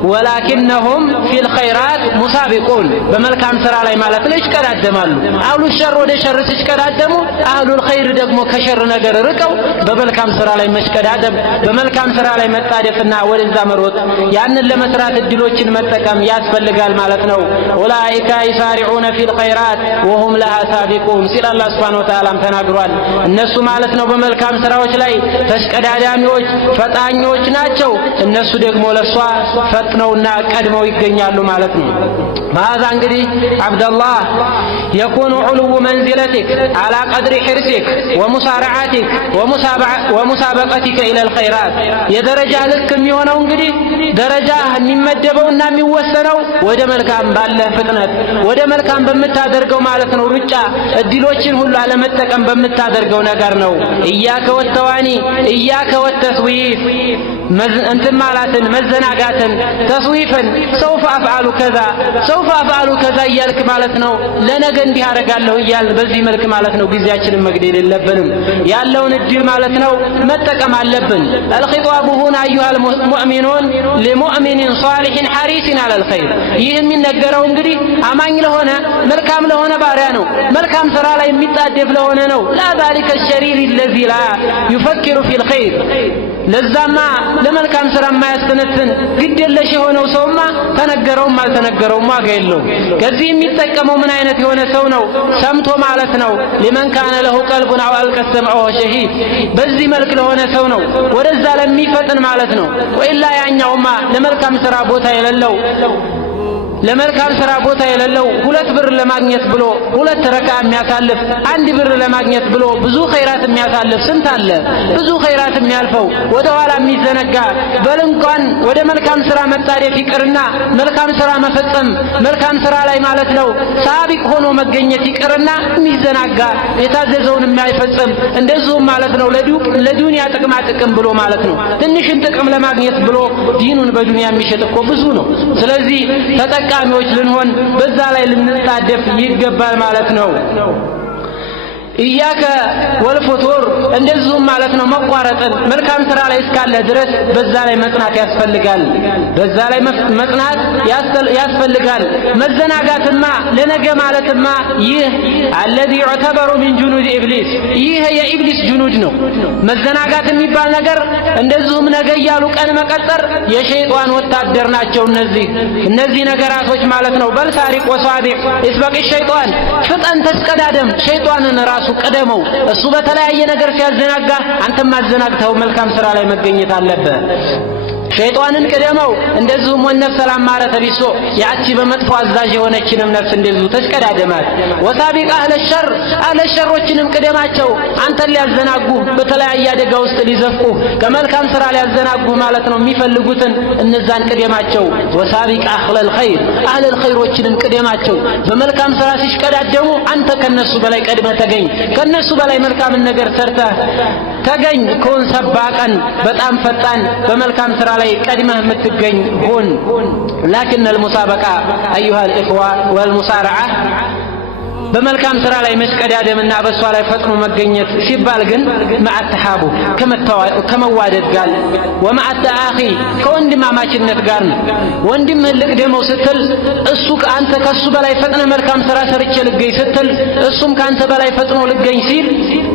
ወላኪነሁም ፊል ኸይራት ሙሳቢቁን በመልካም ሥራ ላይ ማለት ነው ይሽቀዳደማሉ። አህሉ ሸር ወደ ሸር ሲሽቀዳደሙ፣ አህሉል ኸይር ደግሞ ከሸር ነገር ርቀው በመልካም ሥራ ላይ መሽቀዳደም፣ በመልካም ሥራ ላይ መጣደፍና ወደዛ መሮጥ፣ ያንን ለመስራት እድሎችን መጠቀም ያስፈልጋል ማለት ነው። ኡላኢከ ይሳሪዑነ ፊል ኸይራት ወሁም ለሃ ሳቢቁን ሲል አላህ ሱብሓነሁ ወተዓላም ተናግሯል። እነሱ ማለት ነው በመልካም ሥራዎች ላይ ተሽቀዳዳሚዎች ፈጣኞች ናቸው። እነሱ ደግሞ ለሷ ፈጥነውና ቀድመው ይገኛሉ ማለት ነው። በሀዛ እንግዲህ አብደላህ የኩኑ ዑሉው መንዚለቲክ አላ ቀድሪ ሒርሲክ ወሙሳረዓቲክ ወሙሳበቀቲከ ኢለል ኸይራት የደረጃ ልክ የሚሆነው እንግዲህ ደረጃ የሚመደበውና የሚወሰነው ወደ መልካም ባለ ፍጥነት ወደ መልካም በምታደርገው ማለት ነው ሩጫ እድሎችን ሁሉ አለመጠቀም በምታደርገው ነገር ነው። ኢያከ ወተዋኒ ኢያከ ወተስዊፍ እንትን ማለትን መዘናጋትን ተስዊፍን ሰውፈ አፍዓሉ ከዛ እያልክ ማለት ነው ለነገ እንዲህ አደርጋለሁ እያል በዚህ መልክ ማለት ነው ጊዜያችንን መግደል የለብንም። ያለውን እድል ማለት ነው መጠቀም አለብን። الخطاب هنا أيها المؤمنون لمؤمن صالح حريص على الخير ይህ የሚነገረው እንግዲህ አማኝ ለሆነ መልካም ለሆነ ባሪያ ነው። መልካም ሥራ ላይ የሚጣደፍ ለሆነ ነው። لا ذلك الشرير الذي لا يفكر في الخير ለዛማ ለመልካም ሥራ የማያስተነትን ግድ የለሽ የሆነው ሰውማ ተነገረውም አልተነገረውም ዋጋ የለውም። ከዚህ የሚጠቀመው ምን አይነት የሆነ ሰው ነው? ሰምቶ ማለት ነው። ሊመን ካነ ለሁ ቀልቡን አው አልቀ ሰምዐሁ ሸሂድ በዚህ መልክ ለሆነ ሰው ነው ወደዛ ለሚፈጥን ማለት ነው። ወኢላ ያኛውማ ለመልካም ሥራ ቦታ የሌለው ሁለት ብር ለማግኘት ብሎ ሁለት ረካ የሚያሳልፍ አንድ ብር ለማግኘት ብሎ ብዙ ኸይራት የሚያሳልፍ ስንት አለ። ብዙ ኸይራት የሚያልፈው ወደ ኋላ የሚዘነጋ በልንኳን ወደ መልካም ሥራ መጣደፍ ይቅርና መልካም ሥራ መፈጸም መልካም ሥራ ላይ ማለት ነው ሳቢቅ ሆኖ መገኘት ይቅርና የሚዘናጋ የታዘዘውን የማይፈጽም እንደዚሁም ማለት ነው ለዱንያ ጥቅም ብሎ ማለት ነው ትንሽን ጥቅም ለማግኘት ብሎ ዲኑን በዱንያ የሚሸጥ እኮ ብዙ ነው። ስለዚህ ተጠቃሚዎች ልንሆን በዛ ላይ ልንጣደፍ ይገባል ማለት ነው። ኢያከ ወልፉቱር እንደዚሁም ማለት ነው መቋረጥን መልካም ሥራ ላይ እስካለ ድረስ በዛ ላይ መጽናት ያስፈልጋል። መዘናጋትማ ለነገ ማለትማ ይህ الذي يعتبر من جنود ኢብሊስ ይህ የኢብሊስ ጁኑድ ነው። መዘናጋት የሚባል ነገር እንደዚሁም ነገ እያሉ ቀን መቀጠር የሸይጣን ወታደር ናቸው። እነዚህ ነገራቶች ማለት ነው በልሳሪቅ ወሷቢዕ እስበቅ ሸይጣን ፍጠን ተስቀዳደም ሸይጣንን ራሱ ቀደመው እሱ በተለያየ ነገር ሲያዘናጋ አንተም ማዘናግተው መልካም ሥራ ላይ መገኘት አለበት። ሸይጣንን ቀደመው እንደዚሁም ወነፍስ አማረተ ቢሶ ያቺ በመጥፎ አዛዥ የሆነችንም ነፍስ እንደዚሁ ተስቀዳደማት። ወሳቢቅ አህለ ሸሮችንም ቀደማቸው አንተን ሊያዘናጉ በተለያየ አደጋ ውስጥ ሊዘፍቁ ከመልካም ሥራ ሊያዘናጉ ማለት ነው የሚፈልጉትን እነዛን ቀደማቸው። ወሳቢቅ አህለል ኸይሮችንም ቀደማቸው በመልካም ሥራ ሲሽቀዳደሙ አንተ ከነሱ በላይ ቀድመህ ተገኝ። ከነሱ በላይ መልካምን ነገር ሰርተህ ተገኝ። ኩን ሰባቀን በጣም ፈጣን በመልካም ሥራ ላይ ቀድመህ የምትገኝ ሁን። ላኪን المسابقة أيها الإخوة والمسارعة በመልካም ሥራ ላይ መስቀዳደምና በሷ ላይ ፈጥኖ መገኘት ሲባል ግን ማዕተሃቡ ከመዋደድ ጋር ወማዕተአኺ ከወንድማማችነት ጋር ነው። ወንድምህን ልቅደመው ስትል እሱ ከአንተ ከሱ በላይ ፈጥነ መልካም ሥራ ሰርቼ ልገኝ ስትል እሱም ከአንተ በላይ ፈጥኖ ልገኝ ሲል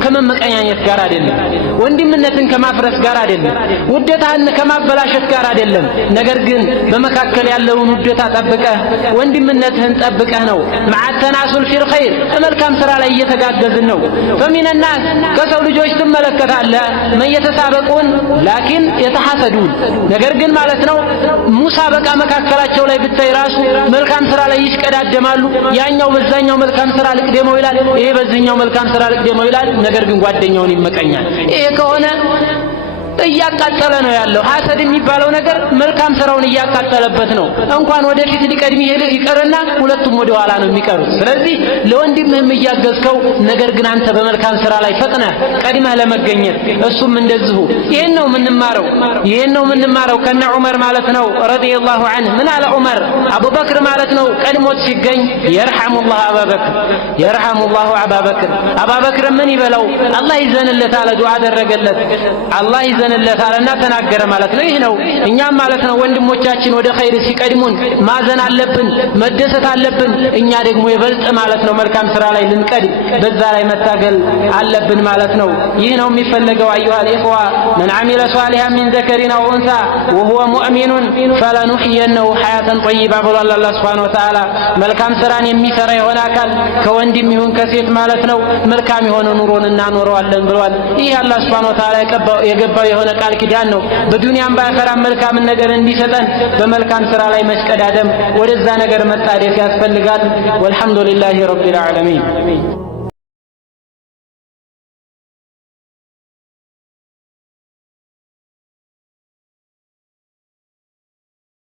ከመመቀኛኘት ጋር አይደለም። ወንድምነትን ከማፍረስ ጋር አይደለም። ውደታን ከማበላሸት ጋር አይደለም። ነገር ግን በመካከል ያለውን ውደታ ጠብቀህ ወንድምነትህን ጠብቀህ ነው ማዕተናሱል ፊል ኸይር ኸይር መልካም ስራ ላይ እየተጋገዝን ነው። فمن الناس ከሰው ልጆች ትመለከታለህ من يتسابقون لكن يتحاسدون ነገር ግን ማለት ነው ሙሳበቃ መካከላቸው ላይ ብታይ ራሱ መልካም ስራ ላይ ይሽቀዳደማሉ። ያኛው በዛኛው መልካም ስራ ልቅደመው ይላል፣ ይሄ በዚህኛው መልካም ስራ ልቅደመው ይላል። ነገር ግን ጓደኛውን ይመቀኛል። ይሄ ከሆነ እያቃጠለ ነው ያለው። ሐሰድ የሚባለው ነገር መልካም ስራውን እያቃጠለበት ነው። እንኳን ወደፊት ሊቀድም ይቀርና ሁለቱም ወደ ኋላ ነው የሚቀሩት። ስለዚህ ለወንድምህም እያገዝከው፣ ነገር ግን አንተ በመልካም ስራ ላይ ፈጥነህ ቀድመህ ለመገኘት እሱም እንደዚሁ። ይሄን ነው የምንማረው ከነ ዑመር ማለት ነው ረዲየላሁ ዐንሁ። ምን አለ ዑመር? አቡበክር ማለት ነው ቀድሞት ሲገኝ የርሐሙላህ አባበክር አባበክር ምን ይበለው አላህ ይዘንለት አለ። ዱዓ አደረገለት አላህ ለታለና ተናገረ ማለት ነው። ይህ ነው እኛም ማለት ነው ወንድሞቻችን ወደ ኸይር ሲቀድሙን ማዘን አለብን፣ መደሰት አለብን። እኛ ደግሞ ይበልጥ ማለት ነው መልካም ስራ ላይ ልንቀድም በዛ ላይ መታገል አለብን ማለት ነው። ይህ ነው የሚፈለገው። አዩሃ الإخوة من عمل صالحا من ذكر أو أنثى وهو مؤمن فلنحيينه حياة طيبة ብሏል አላህ ሱብሓነሁ ወተዓላ። መልካም ስራን የሚሰራ የሆነ አካል ከወንድም ይሁን ከሴት ማለት ነው መልካም የሆነ ኑሮን እናኖረዋለን ብሏል። ይህ አላህ ሱብሓነሁ ወተዓላ የገባው የሆነ ቃል ኪዳን ነው። በዱንያም በአኺራም መልካም ነገር እንዲሰጠን በመልካም ስራ ላይ መሽቀዳደም ወደዛ ነገር መጣደፍ ያስፈልጋል። ወልሐምዱሊላሂ ረቢል ዓለሚን።